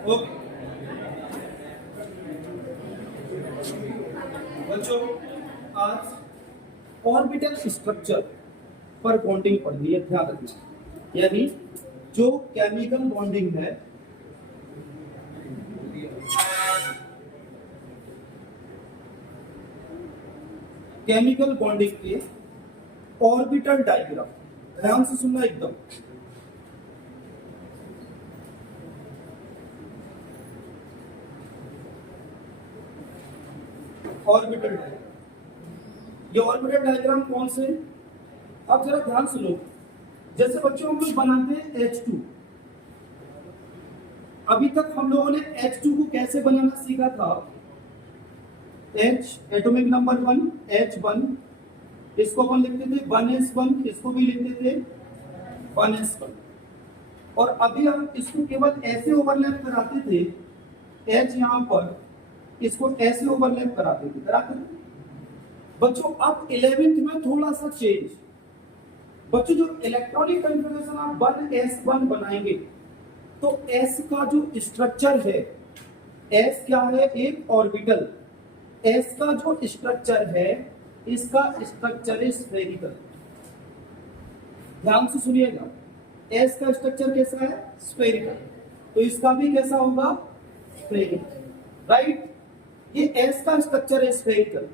Okay बच्चों, आज orbital structure पर बॉन्डिंग पढ़नी है, ध्यान रखना। यानी जो केमिकल बॉन्डिंग है, केमिकल बॉन्डिंग के ऑर्बिटल डायग्राम ध्यान से सुनना एकदम। ऑर्बिटल डायग्राम, ये ऑर्बिटल डायग्राम कौन से? अब जरा ध्यान सुनो। जैसे बच्चों हम लोग बनाते हैं H2, अभी तक हम लोगों ने H2 को कैसे बनाना सीखा था? H एटॉमिक नंबर 1 H1, इसको अपन लिखते थे 1s1, इसको भी लिखते थे 1s1। और अभी हम इसको केवल ऐसे ओवरलैप कराते थे, H यहां पर इसको ऐसे ओवरलैप कराते थे। बच्चों अब 11th में थोड़ा सा चेंज। बच्चों जो इलेक्ट्रॉनिक कन्फिगरेशन आप 1s1 बनाएंगे तो S का जो स्ट्रक्चर है, S क्या है? एक ऑर्बिटल। S का जो स्ट्रक्चर है, इसका स्ट्रक्चर है स्फेरिकल। ध्यान से सुनिएगा, S का स्ट्रक्चर कैसा है? स्फेरिकल। तो इसका भी कैसा होगा? Spherical, right? ये S का स्ट्रक्चर है स्फेरिकल।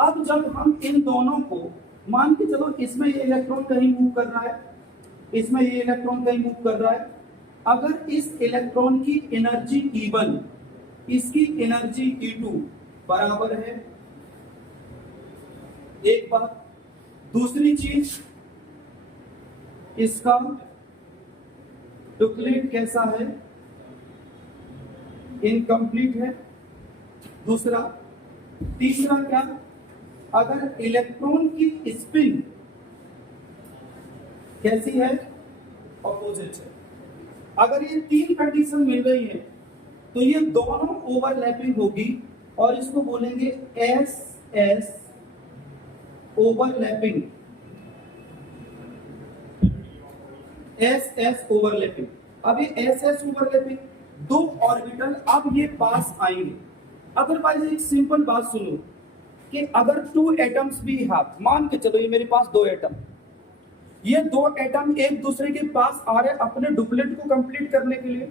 अब जब हम इन दोनों को मान के चलो, इसमें ये इलेक्ट्रॉन कहीं मूव कर रहा है, इसमें ये इलेक्ट्रॉन कहीं मूव कर रहा है। अगर इस इलेक्ट्रॉन की एनर्जी E1, इसकी एनर्जी E2 बराबर है, एक बात। दूसरी चीज, इसका डुप्लीट कैसा है? इनकम्प्लीट है। दूसरा, तीसरा क्या? अगर इलेक्ट्रॉन की स्पिन कैसी है? ऑपोजिट है। अगर ये तीन कंडीशन मिल रही है तो ये दोनों ओवरलैपिंग होगी और इसको बोलेंगे S S overlapping. S S overlapping. अब ये एस एस ओवरलैपिंग, दो ऑर्बिटल अब ये पास आएंगे। अदरवाइज एक सिंपल बात सुनो कि अगर 2 एटम्स भी है, मान के चलो ये मेरे पास 2 एटम, ये 2 एटम एक दूसरे के पास आ रहे अपने डुप्लेट को कंप्लीट करने के लिए,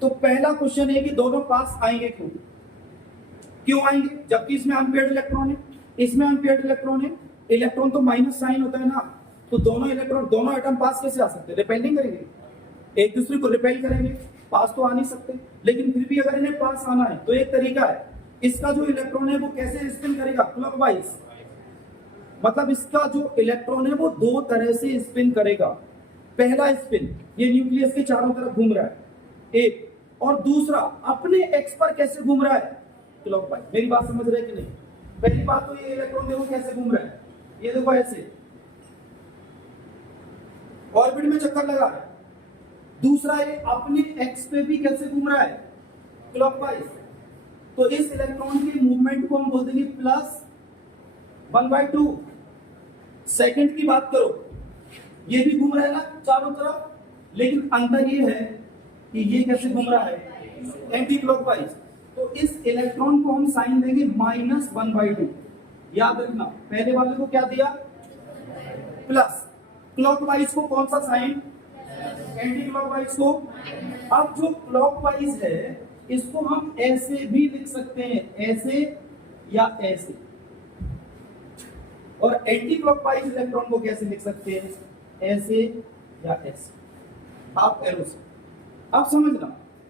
तो पहला क्वेश्चन है कि दोनों पास आएंगे क्यों? क्यों आएंगे? जबकि इसमें अनपेयर्ड इलेक्ट्रॉन है, इसमें अनपेयर्ड इलेक्ट्रॉन है। इलेक्ट्रॉन तो माइनस साइन होता है ना, तो दोनों इलेक्ट्रॉन, दोनों एटम पास कैसे आ सकते? रिपेल नहीं करेंगे, एक दूसरे को रिपेल करेंगे, पास तो आ नहीं सकते। लेकिन फिर भी अगर इन्हें पास आना है तो एक तरीका है, इसका जो इलेक्ट्रॉन है वो कैसे स्पिन करेगा? क्लॉकवाइज। मतलब इसका जो इलेक्ट्रॉन है वो 2 तरह से स्पिन करेगा। पहला स्पिन ये न्यूक्लियस के चारों तरफ घूम रहा है, एक। और दूसरा अपने एक्स पर कैसे घूम रहा है? क्लॉकवाइज। मेरी बात समझ रहे हैं कि नहीं? पहली बात तो ये इलेक्ट्रॉन देखो कैसे घूम रहा है, ये देखो ऐसे ऑर्बिट में चक्कर लगा रहा है। दूसरा ये अपने एक्स पे भी कैसे घूम रहा है? क्लॉकवाइज। तो इस इलेक्ट्रॉन की मूवमेंट को हम बोल देंगे +1/2। सेकंड की बात करो, ये भी घूम रहा है ना चारों तरफ, लेकिन अंतर ये है कि ये कैसे घूम रहा है? Anti clockwise. तो इस इलेक्ट्रॉन को हम साइन देंगे -1/2। याद रखना, पहले वाले को क्या दिया? प्लस। क्लॉकवाइज को कौन सा साइन? एंटी क्लॉकवाइज को। अब जो क्लॉकवाइज है इसको हम ऐसे भी लिख सकते हैं, ऐसे या ऐसे। और एंटी क्लॉकवाइज इलेक्ट्रॉन को कैसे लिख सकते हैं? ऐसे या ऐसे, आप एरो से। आप समझना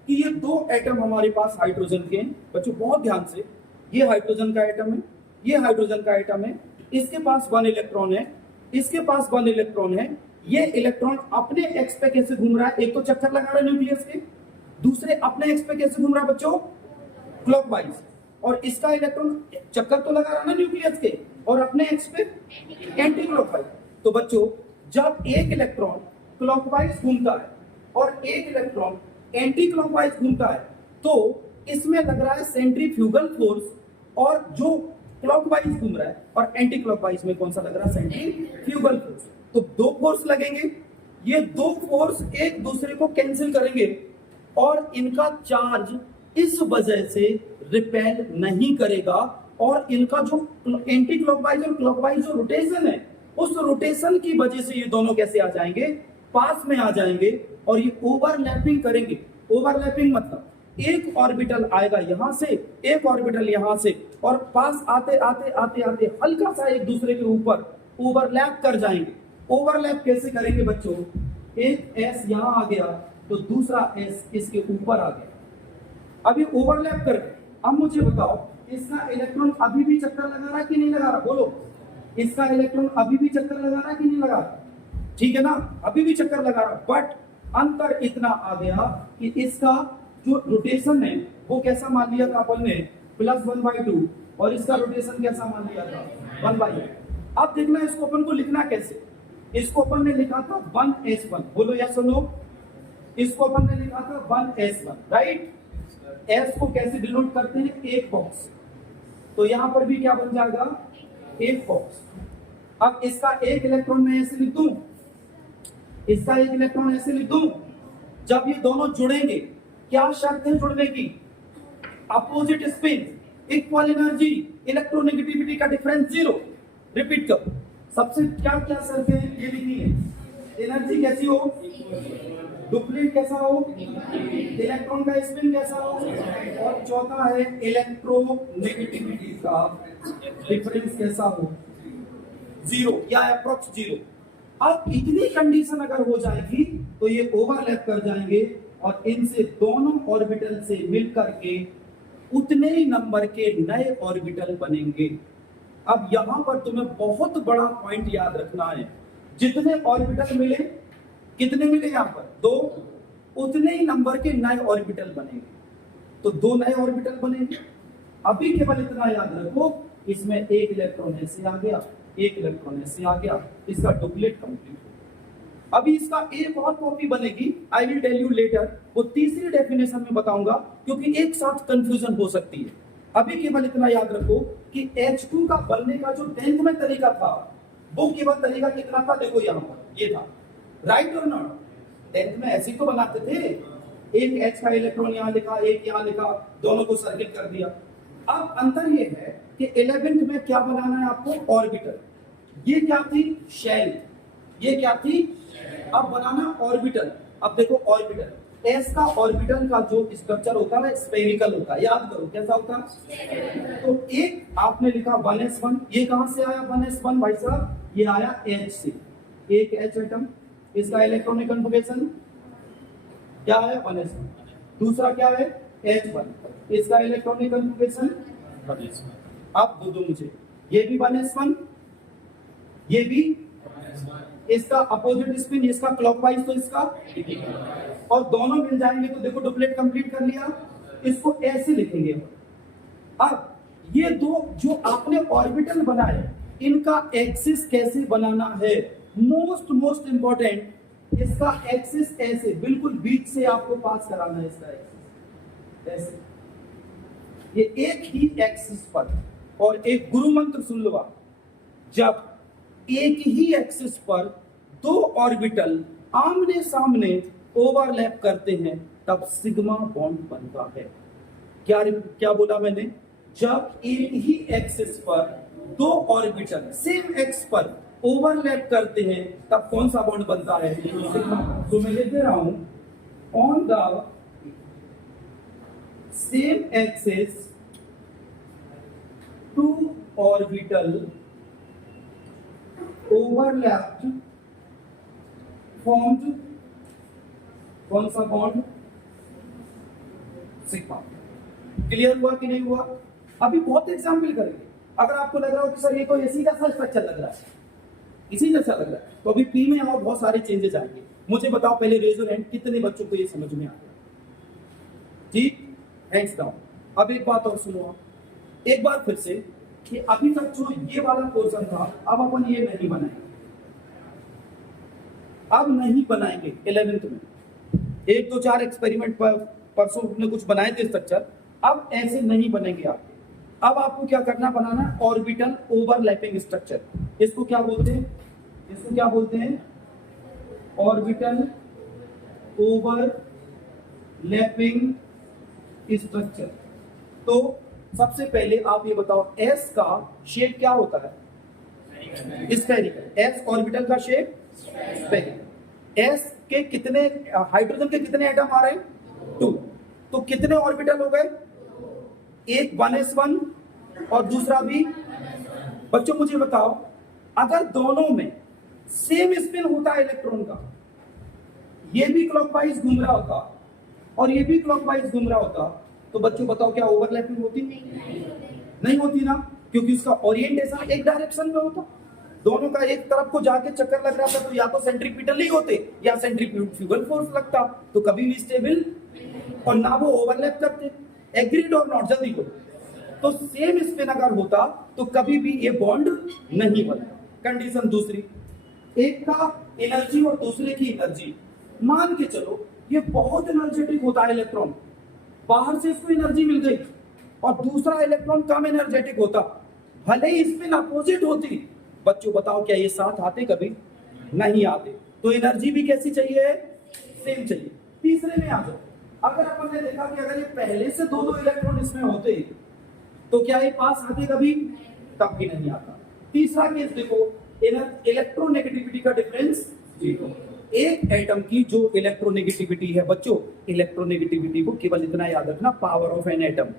कि ये 2 एटम हमारे पास हाइड्रोजन के हैं। बच्चों बहुत ध्यान से, ये हाइड्रोजन का एटम है, ये हाइड्रोजन का एटम है, इसके पास 1 इलेक्ट्रॉन है, इसके पास 1 इलेक्ट्रॉन है। ये इलेक्ट्रॉन अपने एक्स पे कैसे घूम रहा है? एक तो चक्कर लगा रहा है न्यूक्लियस के, दूसरे अपने एक्स पे कैसे घूम रहा है बच्चों? क्लॉकवाइज। और इसका इलेक्ट्रॉन चक्कर तो लगा रहा ना न्यूक्लियस के, और अपने एक्स पे एंटी क्लॉकवाइज। तो बच्चों जब एक इलेक्ट्रॉन क्लॉकवाइज घूमता है और एक इलेक्ट्रॉन एंटी क्लॉकवाइज घूमता है, तो इसमें लग रहा है सेंट्रीफ्यूगल फोर्स, और जो क्लॉकवाइज घूम रहा है और एंटी क्लॉकवाइज में कौन सा लग रहा है? Centrifugal force. तो 2 फोर्स लगेंगे, ये 2 फोर्स एक दूसरे को कैंसिल करेंगे और इनका चार्ज इस वजह से रिपेल नहीं करेगा, और इनका जो एंटी क्लॉकवाइज और क्लॉकवाइज जो रोटेशन है, उस रोटेशन की वजह से ये दोनों कैसे आ जाएंगे, पास में आ जाएंगे, और ये ओवरलैपिंग करेंगे। ओवरलैपिंग मतलब एक ऑर्बिटल आएगा यहां से, एक ऑर्बिटल यहां से, और पास आते आते आते आते हल्का सा एक दूसरे के ऊपर ओवरलैप कर जाएंगे। ओवरलैप कैसे करेंगे बच्चों, एक एस यहां आ गया तो दूसरा एस इसके ऊपर आ गया। अब ये ओवरलैप कर गए। अब मुझे बताओ, इसका इलेक्ट्रॉन अभी भी चक्कर लगा रहा है कि नहीं लगा रहा, बोलो। इसका इलेक्ट्रॉन अभी भी चक्कर लगा रहा है कि नहीं लगा रहा, ठीक है ना, अभी भी चक्कर लगा रहा। बट अंतर इतना आ गया कि इसका जो रोटेशन है वो कैसा मान लिया था अपन ने, +1/2, और इसका रोटेशन कैसा मान लिया था, 1/8। अब देखना इसको अपन को लिखना कैसे। इसको अपन ने लिखा था 1s1, बोलो या सुनो। इसको अपन ने लिखा था 1s1, राइट। s को कैसे डिनोट करते हैं, एक बॉक्स, तो यहां पर भी क्या बन जाएगा, एक बॉक्स। अब इसका एक इलेक्ट्रॉन मैं ऐसे लिख दूं, इसका एक इलेक्ट्रॉन ऐसे लिख दूं। जब ये दोनों जुड़ेंगे, क्या शर्त है जुड़ने की, opposite spin, equal energy, electronegativity का डिफरेंस 0। रिपीट करो, सबसे क्या क्या शर्त है ये लिखनी है। एनर्जी कैसी हो, डुप्लीट कैसा हो, इलेक्ट्रॉन का स्पिन कैसा हो, और चौथा है इलेक्ट्रोनेगेटिविटी का डिफरेंस कैसा हो, 0 या अप्रोक्स 0। अब इतनी कंडीशन अगर हो जाएगी तो ये ओवरलैप कर जाएंगे, और इनसे दोनों ऑर्बिटल से मिलकर के उतने ही नंबर के नए ऑर्बिटल बनेंगे। अब यहां पर तुम्हें बहुत बड़ा पॉइंट याद रखना है, जितने ऑर्बिटल मिले, कितने मिले यहां पर, 2, उतने ही नंबर के नए ऑर्बिटल बनेंगे। तो 2 नए ऑर्बिटल बनेंगे। अभी केवल इतना याद रखो, इसमें एक इलेक्ट्रॉन ऐसे आ गया, एक इलेक्ट्रॉन ऐसे आ गया, इसका डुप्लीट कंप्लीट हो। अभी इसका एक और कॉपी बनेगी, I will tell you later, वो तीसरी डेफिनेशन में बताऊंगा, क्योंकि एक साथ कंफ्यूजन हो सकती है। अभी केवल इतना याद रखो कि H2 का बनने का जो 10th में तरीका था, वो केवल तरीका कितना था, देखो यहां पर ये था, राइट और नॉट। 10th में ऐसे तो बनाते थे, एक H का इलेक्ट्रॉन यहां लिखा, एक यहां लिखा, दोनों को सर्किल कर दिया। अब अंतर ये है कि 11th में क्या बनाना है आपको, ऑर्बिटल। ये क्या थी, शेल, ये क्या थी, अब बनाना ऑर्बिटल। अब देखो ऑर्बिटल, एस का ऑर्बिटल का जो स्ट्रक्चर होता है स्फेरिकल होता है, याद करो कैसा होता है। तो एक आपने लिखा 1s1, ये कहां से आया 1s1 भाई साहब, ये आया H से, एक H एटम, इसका इलेक्ट्रॉनिक कन्फिगरेशन क्या है 1s1। दूसरा क्या है H1, इसका इलेक्ट्रॉनिक कन्फिगरेशन 1s1। अब दो मुझे, ये भी 1s1, ये भी, इसका अपोजिट स्पिन, इसका क्लॉकवाइज तो इसका, और दोनों मिल जाएंगे तो देखो डुप्लेट कंप्लीट कर लिया। इसको ऐसे लिखेंगे। अब ये दो जो आपने ऑर्बिटल बनाए, इनका एक्सिस कैसे बनाना है, मोस्ट इंपॉर्टेंट, इसका एक्सिस ऐसे बिल्कुल बीच से आपको पास कराना है, इसका एक्सिस ऐसे, ये एक ही एक्सिस पर। और एक गुरु मंत्र सुन लो, जब एक ही एक्सिस पर 2 ऑर्बिटल आमने सामने ओवरलैप करते हैं तब सिग्मा बॉन्ड बनता है। क्या बोला मैंने, जब एक ही एक्सिस पर 2 ऑर्बिटल सेम एक्स पर ओवरलैप करते हैं तब कौन सा बॉन्ड बनता है, सिग्मा। तो मैं लिख दे रहा हूं, on the same axis 2 orbital overlapped formed कौन सा बॉन्ड, सिग्मा। क्लियर हुआ कि नहीं हुआ। अभी बहुत एग्जाम्पल करेंगे। अगर आपको लग रहा हो कि सर ये कोई इसी जैसा स्ट्रक्चर लग रहा है, इसी जैसा लग रहा है, तो अभी पी में और बहुत सारे चेंजेस आएंगे। मुझे बताओ पहले रेजोनेंट कितने बच्चों को ये समझ में आ गया, ठीक, हैंड्स डाउन। अब एक बात और सुनो, एक बार फिर से, कि अभी तक जो ये वाला पोर्शन था, अब अपन ये नहीं बनाएंगे, अब नहीं बनाएंगे 11th में। 1 2 4 एक्सपेरिमेंट पर परसों ने कुछ बनाए थे स्ट्रक्चर, अब ऐसे नहीं बनेंगे आपके। अब आपको क्या करना, बनाना ऑर्बिटल ओवरलैपिंग स्ट्रक्चर। इसको क्या बोलते हैं, इसको क्या बोलते हैं, ऑर्बिटल लैपिंग स्ट्रक्चर। तो सबसे पहले आप ये बताओ एस का शेप क्या होता है? स्फेरिकल। एस ऑर्बिटल का शेप स्फेरिकल। एस के कितने हाइड्रोजन के कितने एटम आ रहे हैं? 2। तो कितने ऑर्बिटल हो गए? एक 1s1 और दूसरा भी। बच्चों मुझे बताओ अगर दोनों में सेम स्पिन होता है इलेक्ट्रॉन का, ये भी क्लॉकवाइज घूम रहा होता और ये भी क्लॉकवाइज घूम रहा होता, तो बच्चों बताओ क्या ओवरलैपिंग होती? नहीं होती ना, क्योंकि उसका ओरिएंटेशन एक डायरेक्शन में होता। दोनों का एक तरफ को जाके चक्कर लग रहा था तो या तो सेंट्रीपिटल ही होते या सेंट्रीफ्यूगल फोर्स लगता, तो कभी भी स्टेबल और ना वो ओवरलैप करते। एग्रीड और नॉट? जल्दी को। तो सेम स्पिन अगर होता तो कभी भी ये बॉन्ड नहीं बनता। कंडीशन दूसरी, एक का एनर्जी और दूसरे की एनर्जी, मान के चलो ये बहुत एनर्जेटिक होता है इलेक्ट्रॉन, बाहर से इसको एनर्जी मिल गई, और दूसरा इलेक्ट्रॉन कम एनर्जेटिक होता, भले ही स्पिन अपोजिट होती। बच्चों बताओ क्या ये साथ आते? कभी नहीं आते। तो एनर्जी भी कैसी चाहिए? सेम चाहिए। तीसरे में आ जाओ, अगर अपन ने देखा कि अगर ये पहले से दो दो इलेक्ट्रॉन इसमें होते तो क्या ये पास आते? कभी तब भी नहीं आता। तीसरा केस देखो, इलेक्ट्रोनेगेटिविटी का डिफरेंस 0। एक एटम की जो इलेक्ट्रोनेगेटिविटी है बच्चों, इलेक्ट्रोनेगेटिविटी को केवल इतना याद रखना, पावर ऑफ एन एटम।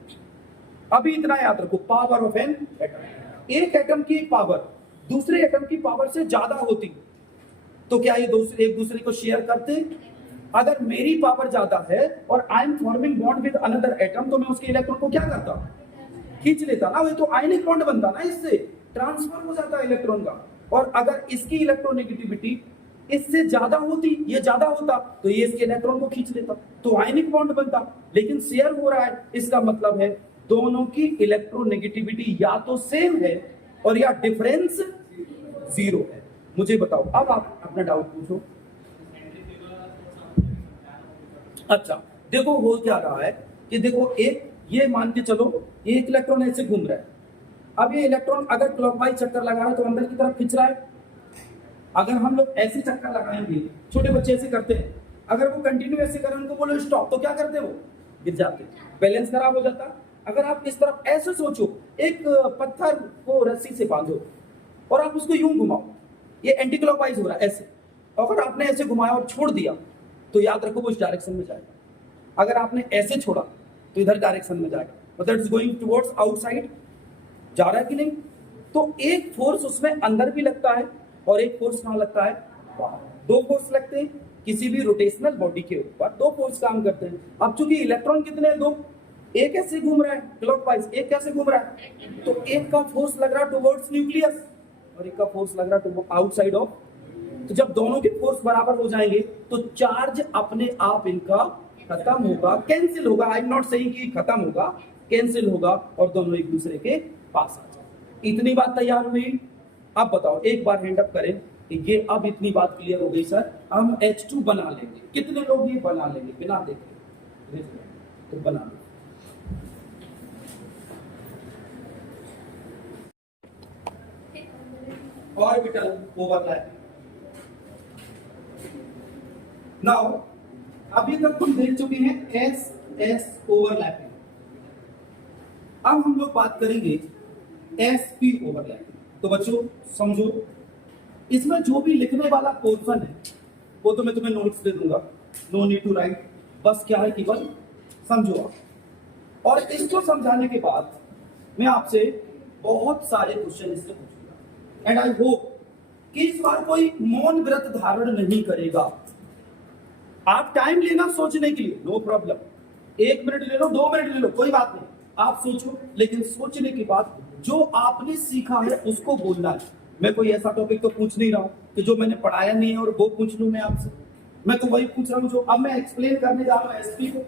अभी इतना याद रखो, पावर ऑफ एन एटम। एक एटम की पावर दूसरे एटम की पावर से ज्यादा होती तो क्या ये एक दूसरे को शेयर करते? अगर मेरी पावर ज्यादा है और I am forming bond with another atom, तो मैं उसके इलेक्ट्रॉन को क्या करता? खींच लेता ना, वो तो आयनिक बॉन्ड बनता ना, इससे ट्रांसफर हो जाता है इलेक्ट्रॉन का। और अगर इसकी इलेक्ट्रोनेगेटिविटी इससे ज्यादा होती, ये ज्यादा होता, तो ये इसके इलेक्ट्रॉन को खींच लेता, तो आयनिक बॉन्ड बनता। लेकिन शेयर हो रहा है, इसका मतलब है दोनों की इलेक्ट्रोनेगेटिविटी या तो सेम है और या डिफरेंस 0 है। मुझे बताओ, अब आप अपना डाउट पूछो। अच्छा देखो हो क्या रहा है कि देखो एक ये मान के चलो एक इलेक्ट्रॉन ऐसे घूम रहा है। अब ये इलेक्ट्रॉन अगर क्लॉकवाइज चक्कर लगा रहा है तो अंदर की तरफ खींच रहा है। अगर हम लोग ऐसे चक्कर लगाएंगे, छोटे बच्चे ऐसे करते हैं, अगर वो कंटिन्यू ऐसे करें, उनको बोलो स्टॉप, तो क्या करते वो? गिर जाते, बैलेंस खराब हो जाता। अगर आप इस तरफ ऐसे सोचो, एक पत्थर को रस्सी से बांधो और आप उसको यूं घुमाओ, ये एंटी क्लॉकवाइज हो रहा है ऐसे। अगर आपने ऐसे घुमाया और छोड़ दिया तो याद रखो वो इस डायरेक्शन में जाएगा। अगर आपने ऐसे छोड़ा तो इधर डायरेक्शन में जाएगा, मतलब इट्स गोइंग टुवर्ड्स आउटसाइड, जा रहा है कि नहीं? तो एक फोर्स उसमें अंदर भी लगता है और एक फोर्स कहां लगता है? बाहर। दो फोर्स लगते हैं किसी भी रोटेशनल बॉडी के ऊपर, दो फोर्स काम करते हैं। अब चूंकि इलेक्ट्रॉन कितने हैं? दो। एक ऐसे घूम रहा है क्लॉकवाइज, एक कैसे घूम रहा है? तो एक का फोर्स लग रहा है टुवर्ड्स न्यूक्लियस और एक का फोर्स लग रहा है आउटसाइड ऑफ। तो जब दोनों के फोर्स बराबर हो जाएंगे तो चार्ज अपने आप इनका खत्म होगा, कैंसिल होगा। आई एम नॉट सेइंग कि खत्म होगा, कैंसिल होगा और दोनों एक दूसरे के पास आ जाए। इतनी बात तैयार हुई? अब बताओ, एक बार हैंड अप करें कि ये अब इतनी बात क्लियर हो गई सर, हम H2 बना लेंगे। कितने लोग ये बना लेंगे बिना देखे? तो बना लो। Orbital overlap. नाउ अभी तक हम देख चुके हैं एस एस ओवरलैपिंग। अब हम लोग बात करेंगे एस पी ओवरलैपिंग। तो बच्चों समझो, इसमें जो भी लिखने वाला पोर्शन है वो तो मैं तुम्हें नोट्स दे दूंगा, नो नीड टू राइट। बस क्या है कि बस समझो आप। और इसको समझाने के बाद मैं आपसे बहुत सारे क्वेश्चन इससे पूछूंगा एंड आई होप कि इस बार कोई मौन व्रत धारण नहीं करेगा। आप टाइम लेना सोचने के लिए, नो प्रॉब्लम, 1 मिनट ले लो, 2 मिनट ले लो, कोई बात नहीं, आप सोचो। लेकिन सोचने के बाद जो आपने सीखा है उसको बोलना है। मैं कोई ऐसा टॉपिक तो पूछ नहीं रहा हूं कि जो मैंने पढ़ाया नहीं है और वो पूछ लूं मैं आपसे। मैं तो वही पूछ रहा हूं जो अब मैं एक्सप्लेन करने जा रहा हूं एसपी को।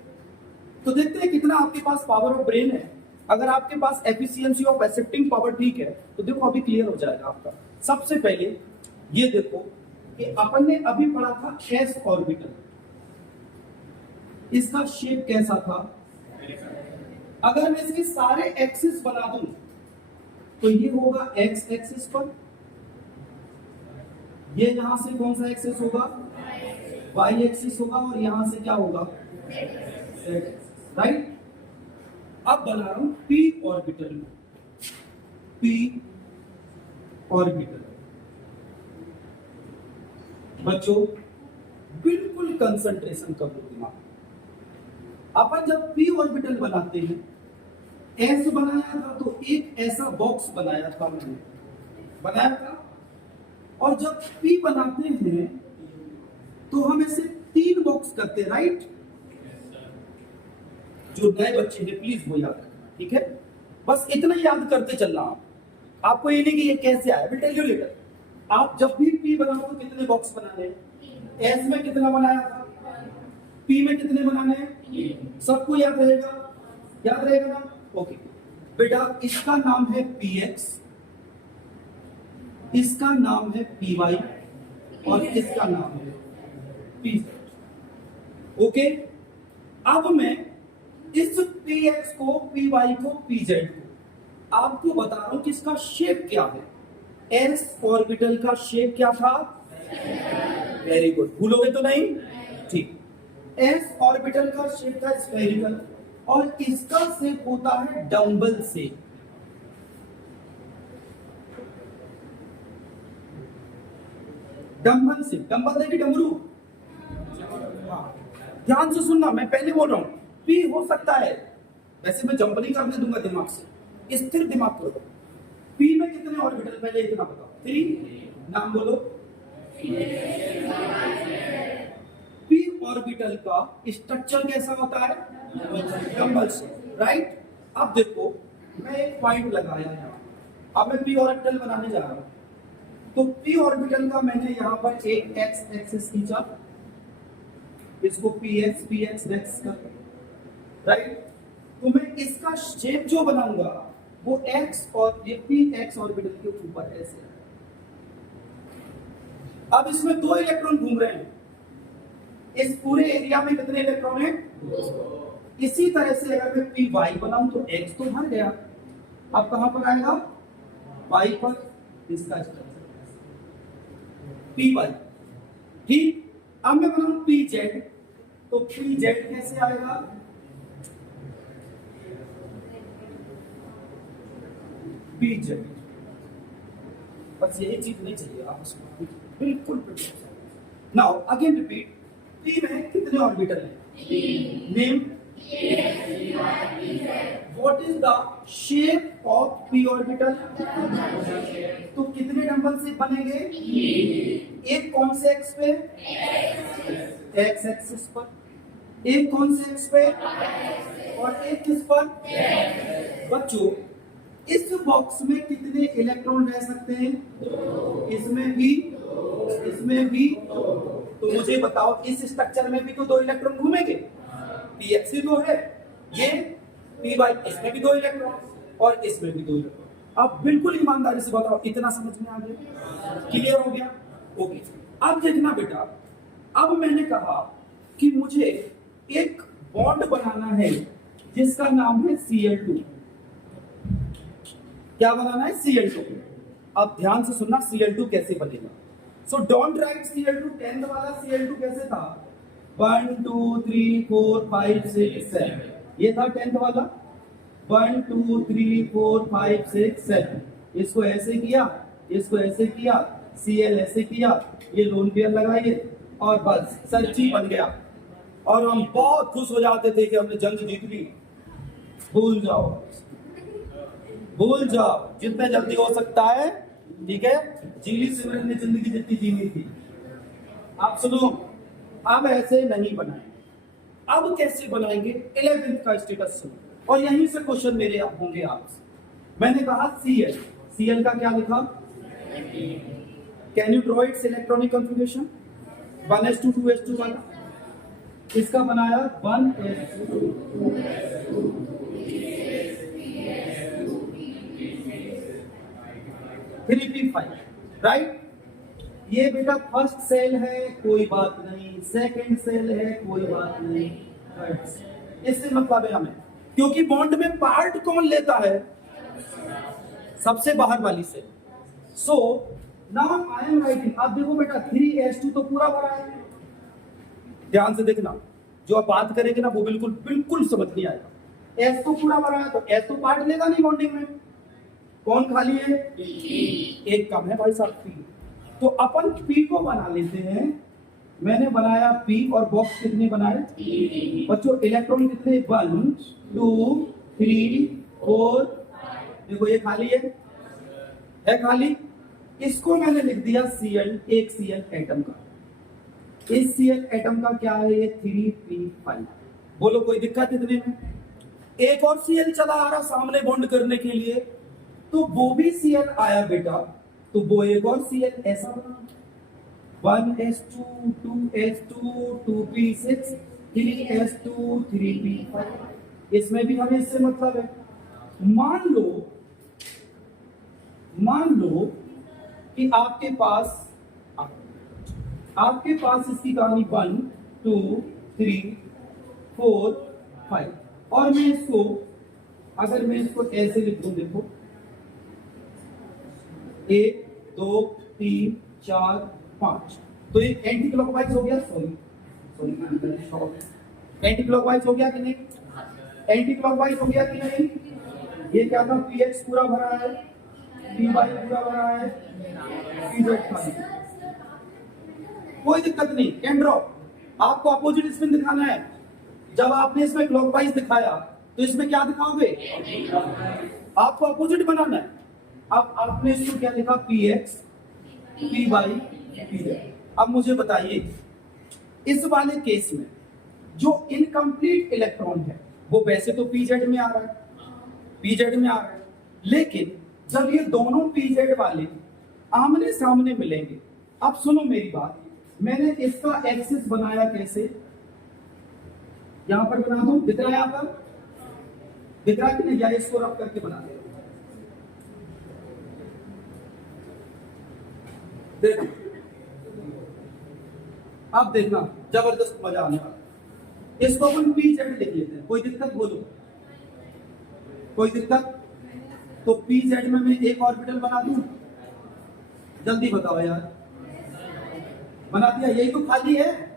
तो देखते हैं कितना आपके पास पावर ऑफ ब्रेन है। अगर आपके पास एफिशिएंसी ऑफ एक्सेप्टिंग पावर ठीक है तो देखो अभी क्लियर हो जाएगा आपका। सबसे पहले ये देखो कि अपन ने अभी पढ़ा था एस ऑर्बिटल, इसका शेप कैसा था? अगर मैं इसके सारे एक्सिस बना दूं तो ये होगा एक्स एक्सिस पर, ये यहां से कौन सा एक्सिस होगा? वाई एक्सिस होगा, और यहां से क्या होगा? राइट। अब बना रहा हूं p ऑर्बिटल, p ऑर्बिटल। बच्चों बिल्कुल कंसंट्रेशन कर लो दिमाग। अपन जब p ऑर्बिटल बनाते हैं, s बनाया था तो एक ऐसा बॉक्स बनाया था मैंने, बनाया था। और जब p बनाते हैं तो हम ऐसे 3 बॉक्स करते हैं, राइट। जो नए बच्चे हैं प्लीज वो याद रखना, ठीक है। बस इतना याद करते चलना। आपको ये नहीं कि ये कैसे आया, विल टेल यू लेटर। आप जब भी p बनाओ तो कितने बॉक्स बनाने हैं, s में कितना बनाया था, p में कितने बनाने हैं, सबको याद रहेगा, याद रहेगा ना। ओके बेटा, इसका नाम है px, इसका नाम है py और इसका नाम है pz। ओके, अब मैं इस px को, py को, pz को आपको बता रहा हूं कि इसका शेप क्या है। s ऑर्बिटल का शेप क्या था, वेरी गुड, भूलोगे तो नहीं, ठीक। s ऑर्बिटल का शेप था स्फेरिकल और इसका शेप होता है डंबल से। डंबल से, डंबल देखिए डमरू। हाँ, ध्यान से सुनना, मैं पहले बोल रहा हूं p हो सकता है, वैसे मैं जंप नहीं करने दूंगा दिमाग से, स्थिर दिमाग करो। p में कितने ऑर्बिटल, पहले इतना बताओ। 3, नाम बोलो। p ऑर्बिटल का स्ट्रक्चर कैसा होता है, डंबल से, राइट। अब देखो मैं एक पॉइंट लगाया यहाँ, अब मैं p ऑर्बिटल बनाने जा रहा हूं। तो p ऑर्बिटल का मैंने यहाँ पर एक x एक्सिस खींचा, इसको px नेक्स्ट कर, राइट। तो मैं इसका शेप जो बनाऊंगा वो x और ये px ऑर्बिटल के ऊपर ऐसे। अब इसमें 2 इलेक्ट्रॉन घूम रहे हैं, इस पूरे एरिया में कितने इलेक्ट्रॉन हैं, 2। इसी तरह से अगर मैं py बनाऊं तो x तो भर गया, अब कहां पर आएगा, y पर, इसका py, ठीक। अब मैं बनाऊं pz, तो pz कैसे आएगा, pz। बस यही चीज नहीं चाहिए, आप उसको बिल्कुल नाउ अगेन रिपीट। p में कितने ऑर्बिटल हैं, name, what is the shape of p orbital, तो कितने डंबल से बनेंगे, एक कौन से एक्स पे, एक्स एक्सिस पर, एक कौन से एक्स पे और एक किस पर। बच्चों इस बॉक्स में कितने इलेक्ट्रॉन रह सकते हैं, इसमें भी, इसमें भी। तो मुझे बताओ इस स्ट्रक्चर में भी तो 2 इलेक्ट्रॉन घूमेंगे, px ही तो है, ये py, इसमें भी 2 इलेक्ट्रॉन और इसमें भी 2 इलेक्ट्रॉन। अब बिल्कुल ईमानदारी से बताओ, इतना समझ में आ गया, क्लियर हो गया। ओके, अब देखना बेटा, अब मैंने कहा कि मुझे एक बॉन्ड बनाना है जिसका नाम है Cl2। क्या बनाना है, Cl2। अब ध्यान से सुनना Cl2 कैसे बनेगा। So don't write Cl2, 10th वाला Cl2 कैसे था, 1 2 3 4 5 6 7, ये था 10th वाला, 1 2 3 4 5 6 7। इसको ऐसे किया, इसको ऐसे किया, Cl ऐसे किया, ये लोन पेयर लगाइए और बस सर्ची बन गया। और हम बहुत खुश हो जाते थे कि हमने जंग जीत ली। भूल जाओ, भूल जाओ, जितने जल्दी हो सकता है, ठीक है। जीली सिमरन ने जिंदगी जितनी जीनी थी। आप सुनो, अब ऐसे नहीं बनाएंगे। अब कैसे बनाएंगे, 11th का स्टेटस सुनो और यहीं से क्वेश्चन मेरे होंगे आपसे। मैंने कहा Cl, Cl का क्या लिखा, can you draw it's electronic configuration, 1s2 2s2 वाला, इसका बनाया 1s2 3p5, राइट। ये बेटा फर्स्ट सेल है, कोई बात नहीं, सेकंड सेल है, कोई बात नहीं, इससे मतलब है हमें, क्योंकि बॉन्ड में पार्ट कौन लेता है, सबसे बाहर वाली cell. So now I am writing, अब देखो बेटा 3s2 तो पूरा भरा है, ध्यान से देखना, जो आप बात करेंगे ना वो बिल्कुल बिल्कुल समझ नहीं आएगा। एस तो पूरा भरा है तो एस तो पार्ट लेगा नहीं बॉन्डिंग में। कौन खाली है? एक कम है भाई साहब पी। तो अपन पी को बना लेते हैं। मैंने बनाया पी और बॉक्स कितने बनाए? बच्चों इलेक्ट्रॉन कितने? 1 2 3 4। देखो ये खाली है खाली। इसको मैंने लिख दिया Cl, एक Cl एटम का। इस Cl एटम का क्या है? ये 3p5। बोलो कोई दिक्कत इतने में? एक और Cl चला आ रहा सामने बॉन्ड करने के लिए, तो वो भी Cl आया बेटा, तो वो एक और Cl ऐसा बना 1s2 2s2 2p6 3s2 3p5। इसमें भी हमें इससे मतलब है। मान लो कि आपके पास इसकी कहानी 1 2 3 4 5 और अगर मैं इसको ऐसे लिख दूं, देखो 1 2 3 4 5, तो ये एंटी क्लॉकवाइज हो गया। सॉरी एंटी क्लॉकवाइज हो गया कि नहीं? एंटी क्लॉकवाइज हो गया कि नहीं? ये क्या था? px पूरा भरा है, py पूरा भरा है, pz खाली। कोई दिक्कत नहीं, कैन ड्रॉप। आपको अपोजिट स्पिन दिखाना है। जब आपने इसमें क्लॉकवाइज दिखाया तो इसमें क्या दिखाओगे? आपको अपोजिट बनाना है। अब आपने इसको क्या लिखा? px py pz। अब मुझे बताइए इस वाले केस में जो इनकम्प्लीट इलेक्ट्रॉन है वो वैसे तो pz में आ रहा है, लेकिन जब ये दोनों pz वाले आमने सामने मिलेंगे, अब सुनो मेरी बात, मैंने इसका एक्सिस बनाया कैसे? यहां पर बना दूं, दिख रहा है? यहां पर दिख रहा है कि नहीं? या इसको रब करके बना दे। देखो अब देखना जबरदस्त मजा आने वाला। इसको अपन pz लिख लेते हैं। कोई दिक्कत? बोलो कोई दिक्कत? तो pz में मैं एक ऑर्बिटल बना दूं, जल्दी बताओ यार। बना दिया? यही तो खाली है।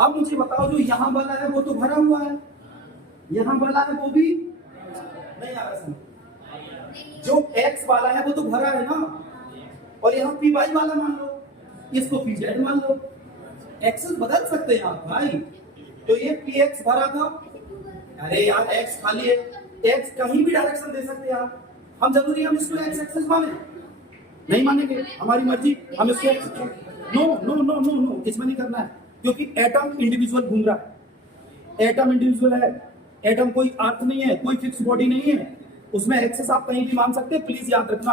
अब मुझे बताओ जो यहां वाला है वो तो भरा हुआ है, यहां वाला है वो भी नहीं आ रहा समझ। जो x वाला है वो तो भरा है ना, और यहाँ py वाला मान लो, इसको pz मान लो। एक्सेस बदल सकते हैं आप भाई। तो ये px भरा था, अरे यार x खाली है, x कहीं भी डायरेक्शन दे सकते हैं आप। हम जरूरी हम इसको x एक्सेस माने? नहीं मानेंगे, हमारी मर्जी। हम इसको no no no no no इसमें नहीं करना है, क्योंकि एटम इंडिविजुअल घूम रहा है। एटम इंडिविजुअल है, एटम कोई अर्थ नहीं है, कोई फिक्स बॉडी नहीं है। उसमें एक्सेस आप कहीं भी मान सकते हैं। प्लीज याद रखना,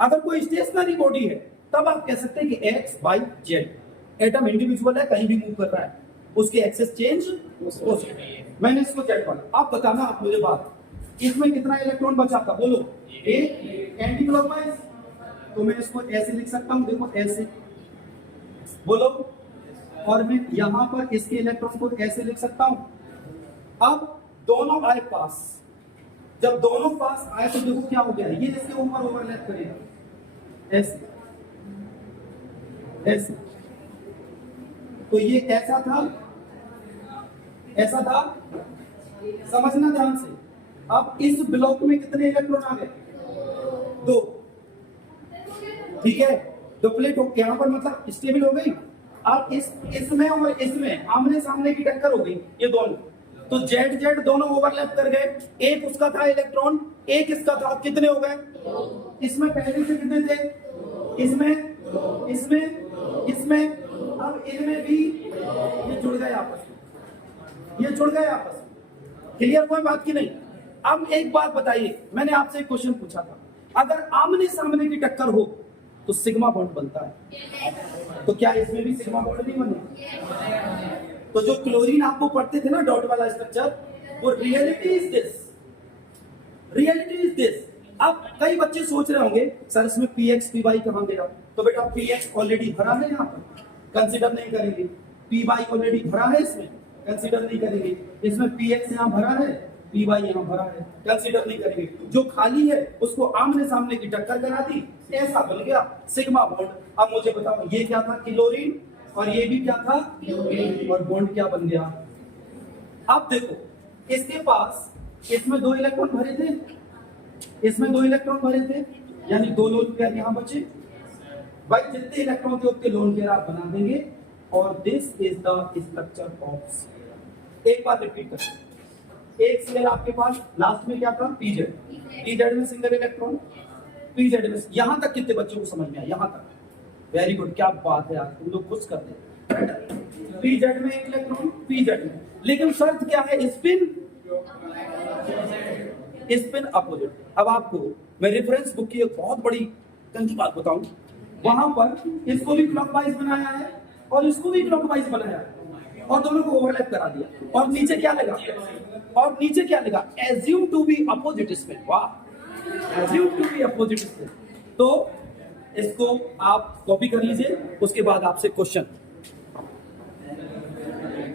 अगर कोई स्टेशनरी बॉडी है तब आप कह सकते हैं कि x y z। Atom individual है, कहीं भी मूव कर रहा है, उसके एक्सेस चेंज हो सकते हैं। मैंने इसको z बोला। आप बताना, आप मुझे बात, इसमें कितना इलेक्ट्रॉन बचा था? बोलो। एक एंटी क्लॉकवाइज, तो मैं इसको ऐसे लिख सकता हूं, देखो ऐसे, बोलो। और मैं यहां पर इसके इलेक्ट्रॉन को ऐसे लिख सकता हूं। अब दोनों आए पास, जब दोनों पास आए तो देखो क्या हो गया, ये इसके ऊपर ओवरलैप करेगा ऐसे ऐसे। तो ये ऐसा था, समझना ध्यान से। अब इस ब्लॉक में कितने इलेक्ट्रॉन आ गए? 2। ठीक है, डुप्लेट हो, यहां पर मतलब स्टेबल हो गई। अब इसमें और इसमें आमने सामने की टक्कर हो गई, ये दोनों। तो जेड जेड दोनों ओवरलैप कर गए। एक उसका था इलेक्ट्रॉन, एक इसका था, कितने हो गए? इसमें पहले से कितने थे? इसमें अब इनमें भी ये जुड़ गए आपस में, क्लियर? कोई बात की नहीं। अब एक बात बताइए, मैंने आपसे एक क्वेश्चन पूछा था, अगर आमने सामने की टक्कर हो तो सिग्मा बॉन्ड बनता है, तो क्या इसमें भी सिग्मा बॉन्ड नहीं बने? तो जो क्लोरीन आपको पढ़ते थे ना, डॉट वाला स्ट्रक्चर, वो रियलिटी इज दिस। अब कई बच्चे सोच रहे होंगे सर इसमें px py कहां गया? तो बेटा px ऑलरेडी भरा है, यहाँ पर कंसीडर नहीं करेंगे। py ऑलरेडी भरा है, इसमें कंसीडर नहीं करेंगे। इसमें px यहाँ भरा है, py यहाँ भरा है, कंसीडर नहीं करेंगे। जो खाली है उसको आमने सामने की टक्कर करा दी, ऐसा बन गया सिग्मा बॉन्ड। अब मुझे बताओ ये क्या था? क्लोरीन, और ये भी क्या था? और बॉन्ड क्या बन गया? अब देखो इसके पास इसमें 2 इलेक्ट्रॉन भरे थे, इसमें 2 इलेक्ट्रॉन भरे थे, यानी 2 लोन पेयर यहां बचे। भाई जितने इलेक्ट्रॉन थे उतने लोन पेयर आप बना देंगे और this is the structure of. एक बात रिपीट करें, एक सेल आपके पास लास्ट में क्या था, पीजेड, पीजेड में सिंगल इलेक्ट्रॉन, पीजेड में यहां तक कितने बच्चों को समझ में आया, यहां तक, वेरी गुड, क्या बात है, आज तुम लोग खुश कर दे। पीजेड में एक इलेक्ट्रॉन, पीजेड में, लेकिन शर्त क्या है, स्पिन, स्पिन अपोजिट। अब आपको मैं रेफरेंस बुक की एक बहुत बड़ी गंदी बात बताऊं, वहां पर इसको भी क्लॉकवाइज बनाया है और इसको भी क्लॉकवाइज बनाया है और दोनों को ओवरलैप करा दिया, और नीचे क्या लगा, और नीचे क्या लगा, assume to be opposite spin. वाह, assume to be opposite spin. तो इसको आप कॉपी कर लीजिए, उसके बाद आपसे क्वेश्चन।